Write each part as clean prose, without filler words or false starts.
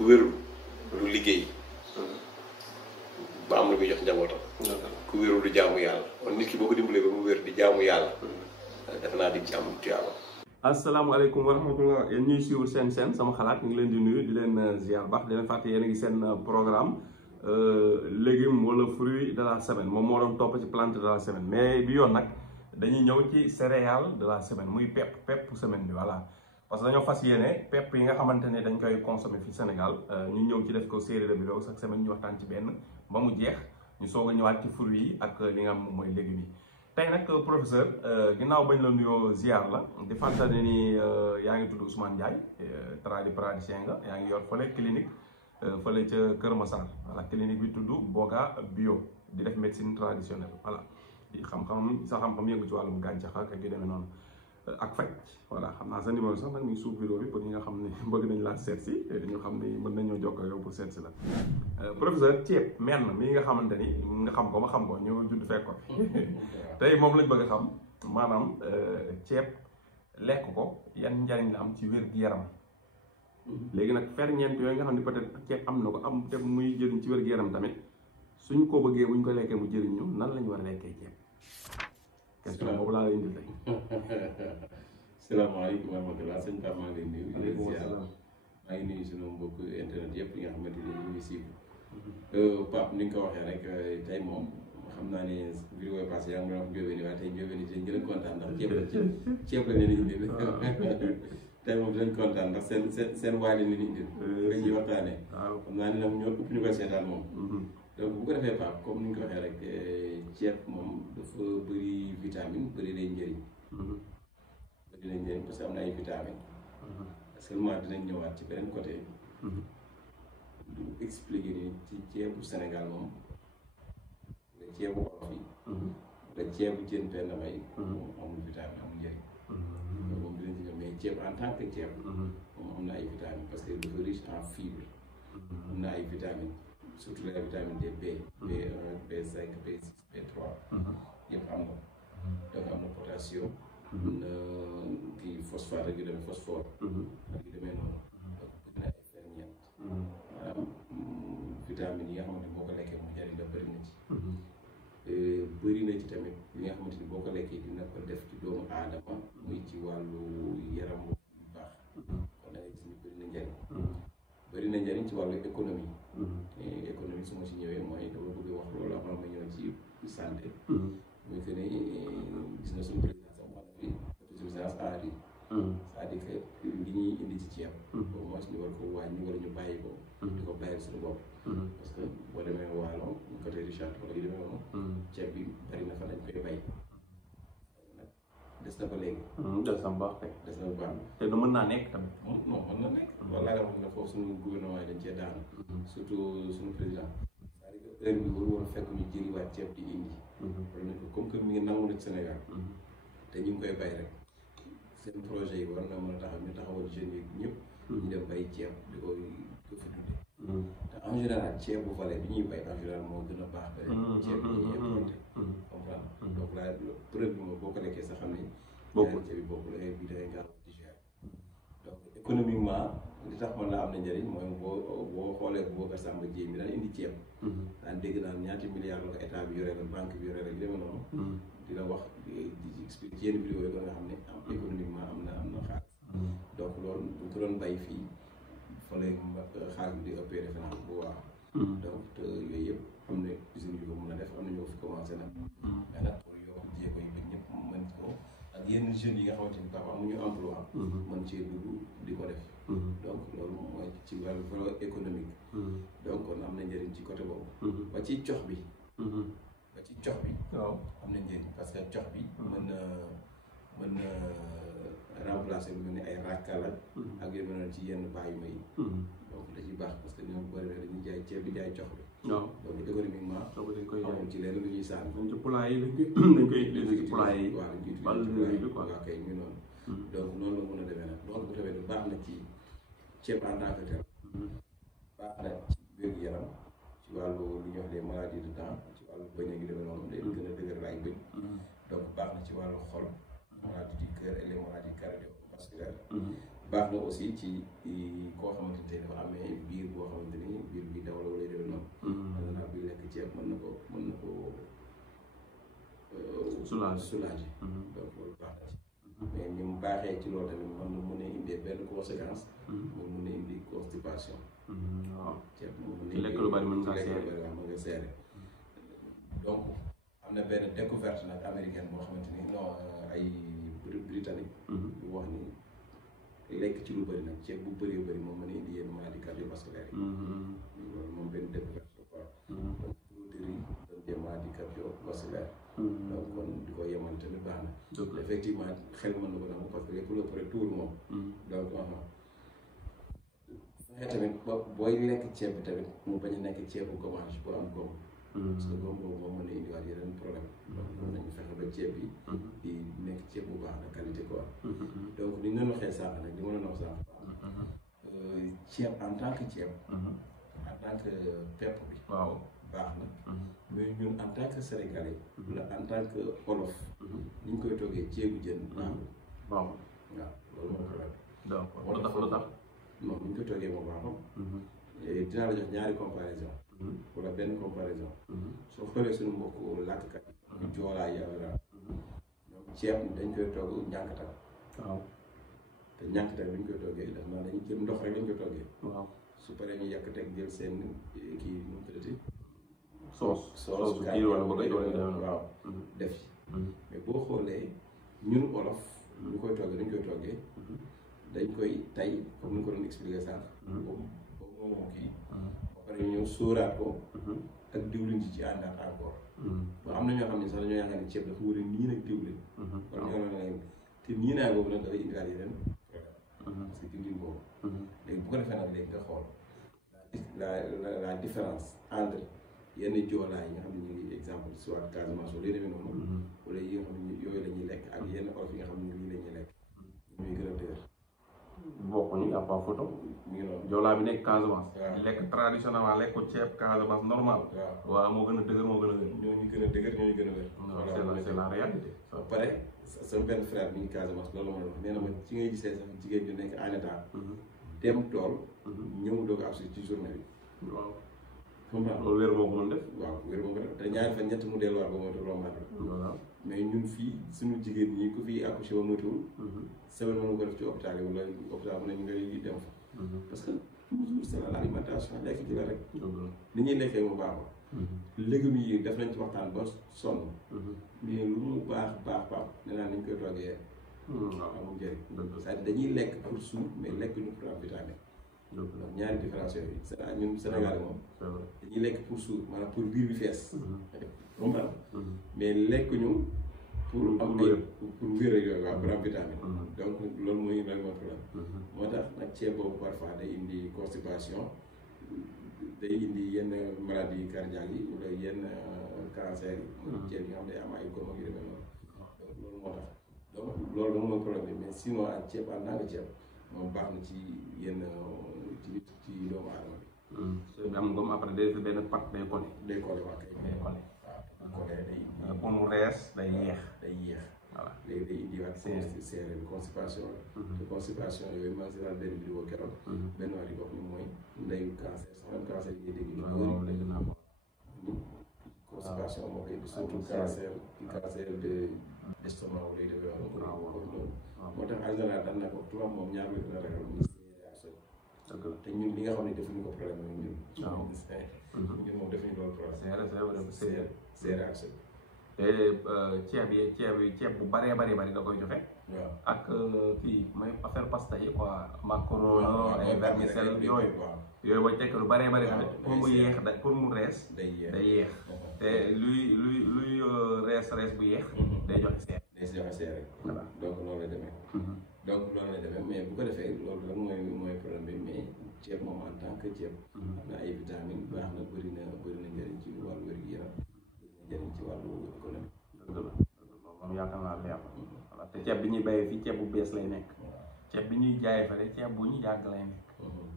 ku wérul du liggéey ba am lu muy jox njabootam. ku wérul du jaamu yàlla kon nit ki boo ko dimbalee ba mu wér di jaamu yàlla. defe naa di ci am tuyaaba. asalaamaaleykum wa rahmatullah yéen ñuy suivre seen sama xalaat ñu ngi leen di nuyu di leen ziar baax di leen fàtte yéen a ngi seen programme légume wala fruit de la semaine moom moo doon topp ci plante de la semaine mais bi yoon nag dañuy ñëw ci céréale de la semaine muy pepp semaine bi voilà. parce que dañoo fas yéene pepp yi nga xamante ne dañ koy consommer fi Sénégal ñu ñëw ci def ko série de vidéo chaque semaine ñu waxtaan ci benn ba mu jeex ñu soog a ñëwaat ci fruits yi ak li nga xam moom mooy légumes yi. tey nag professeur ginnaaw bañ la nuyoo ziar la di fàttali ni yaa ngi tudd Ousmane Ndiaye praticien nga yaa ngi yor fële clinique fële ca Kër Massar voilà clinique bi tudd Boga Bio di def médecine traditionnelle voilà di xam-xam yëngu ci wàllum gàncax ak yu demee noonu ak faj voilà xam naa sa numéro sax nag mi ngi suuf vidéo bi pour ñi nga xam ne bëgg nañ laa seet si ñu xam ne mën nañoo jokkoo yow pour seet si la professeur ceeb menn mii nga xamante ni nga xam ko ma xam ko ñu judd fekk ko tey moom lañ bëgg a xam maanaam ceeb lekk ko yan njariñ la am ci wér-gu-yaram léegi nag ferñeent yooyu nga xam ne peut-être ceeb am na ko am te muy jëriñ ci wér-gu-yaram tamit suñ ko bëggee buñ ko lekkee mu jëriñ ñu nan lañu war a lekkee ceeb question boobu laa lay indil tey. salaamaaleykum wa rahmatulah sëñ Pape maa ngi lay nuyu. waaleykum salaam maa ngi nuyu sunu mbokku internet yëpp yi nga xamante ni ñu ngi suivre. Pape ni nga ko waxee rek tey moom xam naa ne vidéo yi passé yaa ngi doon wax Ndiobéni waaye tey Ndiobéni dañ gën a kontaan ndax ceeb la leen indil. tey moom dinañ kontaan ndax seen waa leen indil. la ñuy waxtaanee. waaw xam naa ne nag ñoo ëpp ñu koy seetaan moom. donc bu ko defee Pape comme ni ñu ko waxee rek ceeb moom dafa bëri vitamine bëri lay njëriñ. bëri lay njëriñ parce que am na ay vitamines. seulement dinañ ñëwaat ci beneen côté. du expliquer ni ci ceebu Sénégal moom la ceebu olof yi. la ceebu jën benn may. moom amul vitamine amul njëriñ. loolu moom dinañ ci ñëw mais ceeb en tant que ceeb. moom am na ay vitamines parce que dafa riche en fibres. am na ay vitamines. surtout les vitamines D, B1, B5, B6, B3. yëpp am na. donc am na potassium. am na kii phosphate ak yu demee phosphore. ak yu demee noonu. donc bëri na ay ferñeent. maanaam vitamines yi nga xamante ni boo ko lekkee mu jariñ la bëri na ci. bëri na ci tamit li nga xamante ni boo ko lekkee dina ko def ci doomu aadama muy ci wàllu yaram bu baax. kon da ngay gis ni bëri na njariñ. bëri na njariñ ci wàllu économie. économie su ma si ñëwee mooy dama bëgg wax loolu am na ma ñëw ci santé. muy que ne gis na suñu président sax wax na fi autosuffisance en riz. c'est-à-dire que li ñuy indi ci ceeb. au moins ñu war ko wàññi wala ñu bàyyi ko. di ko bàyyi suñu bopp. parce que boo demee Waalo côté Richard wala yu demee noonu. ceeb bi bari na fa dañ koy bay. nag des na ba léegi. des na baax kay. des na bu baax. te du mën naa nekk tamit. non mën na nekk. wala nga xam ne foofu suñu gouvernement yi dañ cee daanu. surtout suñu président. c'est-à-dire que heure bi waru woon fekk ñu jëliwaat ceeb di indi. wala ne ko comme que mi ngi nangu na ci Sénégal. te ñu ngi koy bay rek. seen projet yi war na mën a taxaw ñu taxawal jeunes yi ñëpp. ñu dem bay ceeb di ko fi dundee. te en général ceeb bu vallée bi ñuy bay en général moo gën a baax. ceeb bi ñuy importé. comprendre donc la preuve bi moom boo ko lekkee sax xam ni. bokkul ceeb bi bokkul bi dafay gaaw a digérer. donc économiquement li tax man la am na njëriñ mooy boo xoolee Boubacar Samba Dièye mi daan indi ceeb. daan dégg naan ñaati milliards la ko état bi yore la banque bi yore la yu demee noonu. dina wax di expliquer ci yenn vidéo yi ba nga xam ne économiquement am na xaalis. donc loolu bu ko doon bay fii fa lay xaalis bi di ëppee defe naa bu baax. donc te yooyu yëpp am na usines yu ko mën a def am na ñoo fi commencé nag. mais nag pour yokk jéego yi ba ñëpp mën ko ak yenn jeunes yi nga xamante ni papa amuñu emploi. mën cee dugg di ko def. donc loolu mooy ci wàllu volet économique. donc kon am na njëriñ ci côté boobu. ba ci cox bi. ba ci cox bi. waaw am na njëriñ parce que cox bi. mën na remplacer lu mel ni ay rakkal ak yu mel noonu ci yenn bàyyi may. donc da ciy baax parce que ñoom bu bëri dañuy jaay ceeb bi jaay cox bi. waaw donc économiquement. dañ koy amul ci lenn lu ñuy sànni. ci poulailler yi dañ koy utiliser ci poulailler yi. waaw dañ koy utiliser ci poulailler yi kay ñu noonu. donc noonu la mën a demee nag donc bu tawee du baax na ci ceeb en tant que tel. baax na ci wér-gu-yaram ci wàllu li ñuy wax les maladies de dents ci wàllu bëñ ak yu demee noonu day gën a dëgëral ay bëñ. donc baax na ci wàllu xol maladie du cœur et les maladies cardiovasculaires. baax na aussi ci koo xamante ni dafa amee biir boo xamante ni biir bi daw la wala déwén noonu. xanaa bi lekk ceeb mën na ko soulager. donc loolu baax na ci. mais ni mu baaxee ci loolu tamit mën na mën a indi benn conséquence. mu mën a indi constipation. waaw ceeb mu mën a ci lekk lu bari mën nga seere. donc am na benn découverte nag américaine boo xamante ni non ay britannique. bu wax ni lekk ci lu bëri nag ceeb bu bëree bëri moom mën a indi yenn maladie cardiovasculaire yi. loolu moom benn découverte la quoi. donc produire yi doon des maladies cardiovasculaires. donc kon di ko yemal tamit baax na. effectivement xel mën na ko nangu parce que lépp lu ëpp tuur moom. donc fexe tamit booy lekk ceeb bi tamit mu bañ a nekk ceebu gommage bu am gomme. parce que gomme boobu moom mën na indiwaat yeneen problème. donc mën nañu fexe ba ceeb bi. di nekk ceeb bu baax de qualité quoi. donc ni ñu doon waxee sànq nag li ma doon wax sànq. ceeb en tant que ceeb. en tant que pepp bi. waaw baax na. mais ñun en tant que sénégalais. wala en tant que olof. ni ñu koy toggee ceebu jën. waaw loolu moo ko laaj. donc lu tax non ni ñu koy toggee moo baaxam. dinaa la jox ñaari comparaison. wala benn comparaison. soo xoolee suñu mbokku làkkat yi. joolaa yi ak ñoom ceeb dañ koy togg ñànkatan. waaw te ñànkatan bi ñu koy toggee daf naa dañuy jël ndox rek lañ koy toggee. waaw su paree ñu yàq teg jël seen kii nu mu tuddati. soos kii wala waaw def ci. mais boo xoolee ñun olof ñu koy toggee dañ koy toggee. dañ koy tay comme ni ko doon expliqué sànq. boobu moom kii. ba pare ñëw sóoraat ko. ak diwlin ci àndaat encore. ba am na ñoo xam ne sax dañoo yaakaar ne ceeb dafa war a nii nag diwlin. kon ñoo ne te nii naa boobu nag dafay indiwaat yeneen problème. parce que diwlin boobu. léegi bu ko defee nag léegi nga xool la différence entre yenn joolaa yi nga xam ne ñu ngi exemple soit Casamance wala yu demee noonu. wala yi nga xam ne yooyu la ñuy lekk ak yenn olof yi nga xam ne lii la ñuy lekk. ñuy gën a dëgër. bokkuñu à part photo. joolaa bi nekk Casamance. di lekk traditionnellement lekk ko ceeb Casamance normal. waaw moo gën a dëgër moo gën a wér. ñooñu gën a dëgër ñooñu gën a wér. c'est la réalité. ba pare sama benn frère mi ngi Casamance loolu moo doon nee na ma ci ngay gisee sax jigéen ñu nekk en état. dem tool. ñëw doog a ci journée bi. waaw. loolu wér moo ko mën def. waaw wér moo ko def te ñaari fan ñett mu delluwaat ba moytu rombaat la. mais ñun fii suñu jigéen ñi ku fi accouché ba moytuwul. semaine mën nga ko def ci hôpital yi wala hôpital mu ne ñu ngay dem fa. parce que toujours c'est l'alimentation lekk ci la rek. ni ñuy lekkee mu baaxul. légumes yi def nañ ci waxtaan ba sonn. mais lu mu baax nee naa nañ koy toggee. waaw amul njëriñ. c'est-à-dire dañuy lekk pour suur mais lekk ñu pour am vitamine. donc ñaari différence yooyu ñun Sénégal moom dañuy lekk pour suur maanaam pour biir bi fees. comprendre mais lekk ñu pour am ay pour wér ak yooyu waaw pour am vitamine. donc loolu mooy vraiment problème. moo tax nag ceeb boobu parfois day indi constipation day indi yenn maladie cardiaque yi wala yenn cancer yi. ceeb yi nga xam ne day am ay góom ak yu demee noonu. donc loolu moo tax donc loolu moom mooy problème bi mais sinon ak ceeb en tant que ceeb moom baax na ci yenn ci doomu aadama bi. soo am ngoom après day def benn pat day collé. day collé waaw kay day collé. waaw collé day. pour mu rees day yéex. day yéex. voilà léegi day indiwaat seere bi constipation la. te constipation yooyu maa ngi si daal benn vidéo keroog. benn waa di ko wax ni mooy ndeyu cancer sax même cancer yi ngay dégg. waaw léegi naa ko. constipation moo koy indi surtout cancer de d'estomac wala yu demee noonu. moo tax en général daan na ko tubaab moom ñaar la gën a ragal muy seere ak soj. te ñun li nga xam ne defuñu ko problème la ñun. waaw ñun moom defuñu loolu problème. seere ak soj. te ceeb bu bëree bëri da koy joxe. waaw ak kii mooy affaire pasta yi quoi. macaroni ay vermicelle yooyu. yooyu boo tekk lu bëree bëri tamit pour mu yéex pour mu rees. day yéex te luy rees bu yéex. day joxe seere. day joxe seere. voilà donc noonu la demee. donc loolu la demee mais bu ko defee loolu lan mooy problème bi mais ceeb moom en tant que ceeb. am na ay vitamines baax na bëri na njëriñ ci wàllu wér-gu-yaram njëriñ ci wàllu économie. dëgg la moom yaakaar naa leer na. voilà te ceeb bi ñuy béyee fii ceeb bu bees lay nekk. ceeb bi ñuy jaayee fële ceeb bu ñu yàgg lay nekk.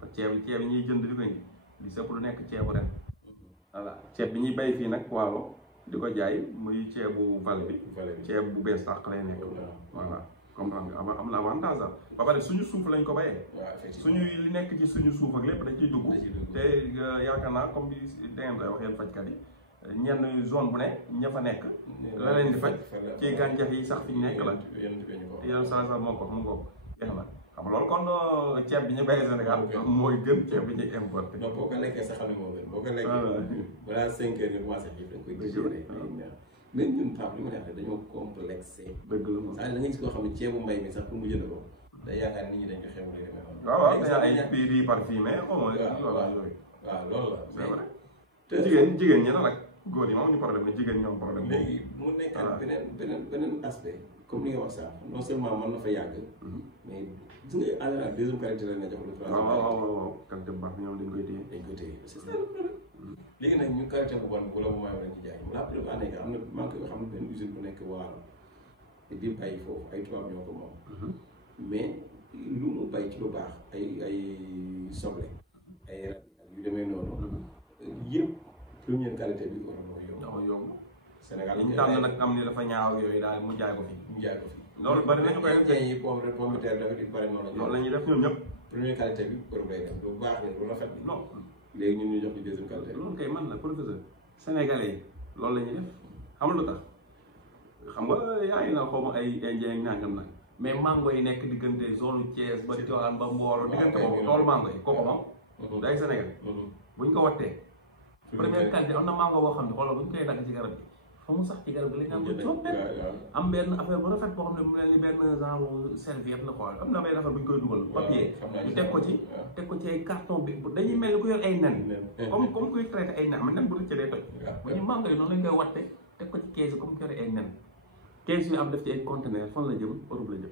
te ceeb yi ñuy jënd di ko indi li sëpp du nekk ceebu ren. voilà ceeb bi ñuy béy fii nag waalo di ko jaay muy ceebu vallée bi. ceeb bu bees sax lay nekk. voilà comprendre nga am na avantage sax ba pare suñu suuf lañ ko bayee. waaw effectivement suñu li nekk ci suñu suuf ak lépp dañ ciy dugg. te yaakaar naa comme bi dangeen koy wax yéen fajkat yi ñenn zone bu ne ña fa nekk. la leen di faj ci gàncax yi sax fi ñu nekk la. yéen saa moo ko mu ko jeex na xam nga loolu kon ceeb bi ñu béyee Sénégal mooy gën ceeb bi ñuy importé. non boo ko lekkee sax xam ne moo gën boo ko lekkee balaa 5 heures nga commencé xiif dañ koy digérer mais ñun Pape li ma neex dañoo complexé. dëgg la moom da ngay gis koo xam ne ceebu mbay mi sax pour mu jënd ko day yaakaar nit ñi dañ ko xew lay demee noonu. waaw waaw ay prix parfumé xaw ma yooyu. waaw loolu la. c'est vrai te jigéen ñi la nag góor yi moom ñu problème mais jigéen ñoom problème. léegi mu nekkaat beneen aspect comme li nga wax sax non seulement mën na fa yàgg. mais gis nga en général deuxième qualité la nga jox le troisième. waaw qualité bu baax ñoom dañ koy téye. dañ koy téye c'est ça le problème. léegi nag ñu qualité bu bon wala bu may lañ ci jaay la preuve en est que am na manque yoo xam ne benn usine bu nekk Waalo te di bàyyi foofu ay tubaab ñoo ko moom. mais lu mu bay ci lu baax ay soble ay rab yu demee noonu. yëpp première qualité bi war na yomb. Sénégal ñu tànn nag am ni dafa ñaaw ak yooyu daal mu jaay ko fi. loolu bari nañu koy def yi pomme de terre dafa di pare noonu. loolu la ñuy def ñoom ñëpp. première qualité bi Europe lay def lu baax la lu rafet bi. non léegi ñun ñu jox ci deuxième qualité. loolu kay man la professeur sénégalais yi loolu la ñuy def xam nga lu tax xam nga yaa ngi na xaw ma ay indien ñàngam nag mais mango yi nekk diggante zone Thiès ba Tivaouane ba Mboro diggante boobu toolu mango yi kooku moom day Sénégal buñ ko wattee première qualité am na mango boo xam ne xoolal buñ koy dagg ci garab bi fa mu sax ci garab gi la ñu am benn affaire bu rafet boo xam ne mu mel ni benn genre serviette la xool am na benn affaire bu ñu koy dugal papier ñu teg ko ci ay carton bi dañuy mel ni ku yor ay nen comme kuy traité ay nen am nen bu rëcc day toj bu ñu mango yi noonu lañ koy watte teg ko ci kees yi comme ku yor ay nen kees yi am def ci ay conteneur fan la jëm Europe la jëm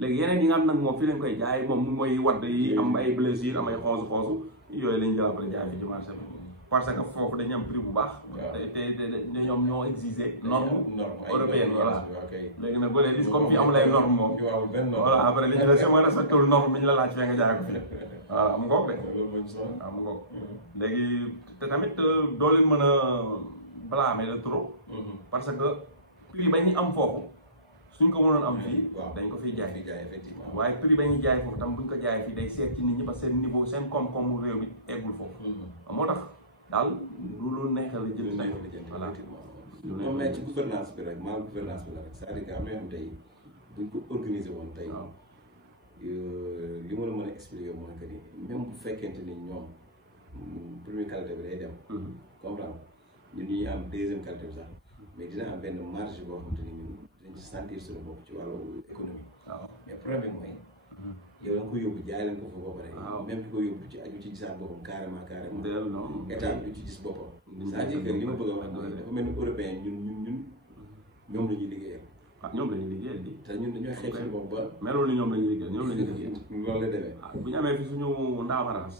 léegi yeneen yi nga xam nag moom fii lañ koy jaay moom mooy wadd yi am ay blessure am ay xonsu yooyu lañ jël après jaay bi ci marché bi parce que foofu dañu am prix bu baax te ñoom ñoo exiger norme européenne voilà léegi nag boo leen gis comme fii amul ay norme moom voilà après li ñu la sama respecté norme bi ñu la laaj fee nga jaay ko fii voilà am ngoog de am ngoog léegi te tamit doo leen mën a blâmer de trop parce que prix ba ñu am foofu suñ ko mënoon am fii dañ ko fiy jaay waaye prix ba ñuy jaay foofu tam buñ ko jaay fii day seet ci nit ñi parce que seen niveau seen koom-koomu réew mi eggul foofu moo tax daal lu neexal la jënd voilà moom mais ci gouvernance bi rek mal gouvernance bi la rek c'est-à-dire que am na yoo xam tey buñ ko organiser woon tey li ma la mën a expliquer mooy que ni même bu fekkente ni ñoom première qualité bi day dem comprendre ñun ñuy am deuxième qualité bi sax mais dina am benn marge boo xamante ni ñun dañ ci sentir suñu bopp ci wàllu économie mais problème bi mooy yow da nga ko yóbbu jaay leen ko fa ba pare même ki ko yóbbu ci aju ci gisaat boppam carrément état bi du ci gis boppam c'est-à-dire que li ma bëgg a wax mooy dafa mel ni européen ñun ñoom la ñuy liggéeyal ñoom la ñuy liggéeyal di te ñun dañoo xeeb seen bopp ba melul ni ñoom la ñuy liggéeyal ñoom la ñuy liggéeyal loolu la demee bu ñu amee fi suñu ndaamaraas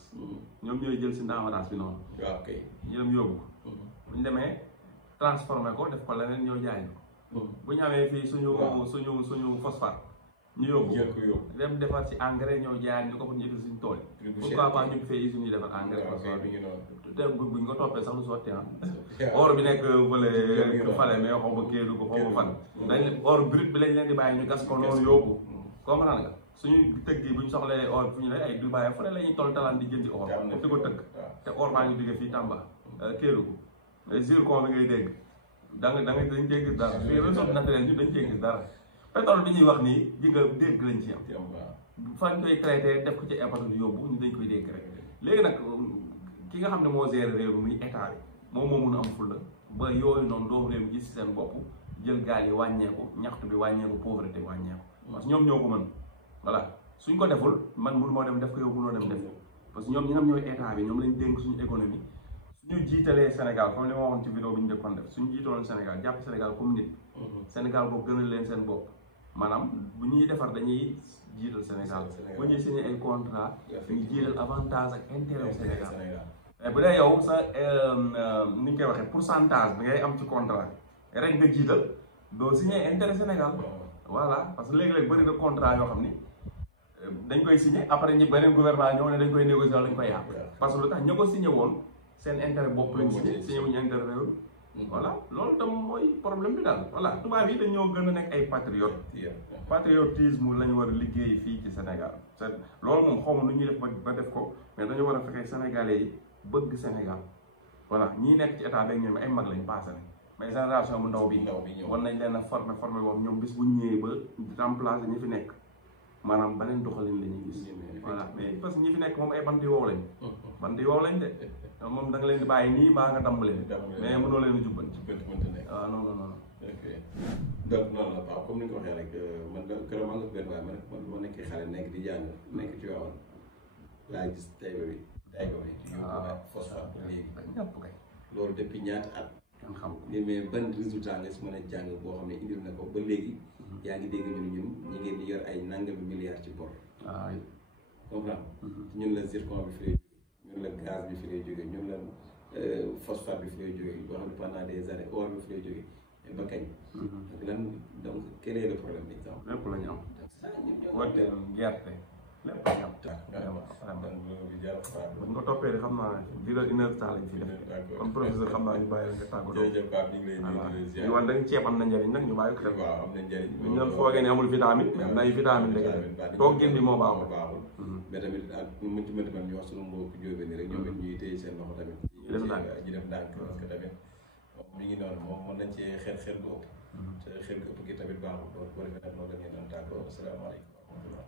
ñoom ñooy jël si ndaamaraas bi noonu waaw kay ñu dem yóbbu ko bu ñu demee transformé ko def ko leneen ñoo jaay ko bu ñu amee fii suñu phosphate ñu yóbbu dem defar ci engrais ñëw jaay ñu ko pour ñu indi suñu tool yi pourquoi pas ñu fee usine yi defar engrais te buñ ko toppee sax lu sotti or bi nekk fële fale mais xaw ma kéedu ko xaw ma fan dañ or brut bi lañ leen di bàyyi ñu gas ko noonu yóbbu comprendre nga suñu tëgg yi buñ soxlee or fu ñu ne ay Dubaï fële la ñuy toll talaan di jëndi or di ko tëgg te or baa ngi jóge fii Tamba kéedu ko zircon bi ngay dégg dañ cee gis dara les ressources naturelles ñu dañ cee gis dara pétrole bi ñuy wax nii di nga dégg lañ ci am fan koy traité def ko ci importe yóbbu ñu dañ koy dégg rek léegi nag ki nga xam ne moo géré réew mi muy état bi moom moo mun a am fulla ba yooyu noonu doomu réew mi gis seen bopp jël gaal yi wàññeeku ñaxtu bi wàññeeku pauvreté wàññeeku parce que ñoom ñoo ko mën voilà suñ ko deful man mënu moo dem def ko yow mënoo dem def parce que ñoom ñi nga xam ñooy état bi ñoom lañ dénk suñu économie suñu jiitalee Sénégal comme li ma waxoon ci vidéo bi ñu njëkkoon def suñu jiitaloon Sénégal jàpp Sénégal comme nit Sénégal boobu gënal leen seen bopp maanaam bu ñuy defar dañuy jiital Sénégal bu ñuy signé ay contrat ñu jiital avantage ak intérêt Sénégal mais bu dee yow sa ni ñu koy waxee pourcentage bi ngay am ci contrat bi rek nga jiital doo signé intérêt Sénégal voilà parce que léegi-léegi bëri na contrat yoo xam ni dañ koy signé après ñi beneen gouvernement ñoo ne dañ koy négocier wala dañ koy yàq parce que lu tax ñu ko signé woon seen intérêt bopp lañ signé wuñu intérêt réew voilà loolu tam mooy problème bi daal voilà tubaab yi dañoo gën a nekk ay patriote patriotisme la ñu war a liggéey fii ci Sénégal loolu moom xaw ma nu ñuy def ba def ko mais dañu war a fexe Sénégalais yi bëgg Sénégal voilà ñii nekk ci état beeg ñoom ay mag lañ passé nañ mais génération bu ndaw bi war nañ leen a former boobu ñoom bis bu ñëwee ba remplacer ñi fi nekk maanaam beneen doxalin la ñuy gis voilà mais parce que ñi fi nekk moom ay bandi wow lañ bandi wow lañ de moom da nga leen di bàyyi nii baa nga damm leen mais mënoo leen a jubbanti waaw non non non ok donc noonu la Pape comme ni nga ko waxee rek man da keroog maa nga benn waaye man moo nekkee xale nekk di jàng nekk ci waawoon laa gis Taïba bi di yóbbu phosphate ba léegi ñëpp kay loolu depuis ñaata at kan xam ko mais ban résultat nga si mën a jàng boo xam ne indil na ko ba léegi yaa ngi dégg ñun ñi ngeen di yor ay nangami milliards ci bor waaw comprendre ñun la zircon bi fi lay ñun la gaz bi fi lay jógee ñun la phosphate bi fi lay jógee boo xam ne pendant des années or bi fi lay jógee ba kañ ak lan donc quel est le problème exemple lépp la ñu am wante gerte lépp la ñu am bu nga toppee xam naa ne 1 heure temps lañ fi def kon professeur xam naa ñu bàyyi la nga tàggatoo jërëjëf Pape ñu ngi lay nuyu ñu wan dañ ceeb am na njëriñ nag ñu bàyyi ko xel waaw am na njëriñ ñu doon foogee ne amul vitamine mais am na ay vitamine rek toog gën bi moo baaxul mais tamit ak mu ci mënti man ñu wax sunu mbokku jóobe ni rek ñoom it ñuy téye seen loxo tamit ñu def ndànk parce que tamit mi ngi noonu moom mën nañ ci xel bu ëpp te xel bu ëpp gi tamit baaxul loolu boo defee nag noonu la ngeen doon tàggoo asalaamaaleykum wa rahmatullah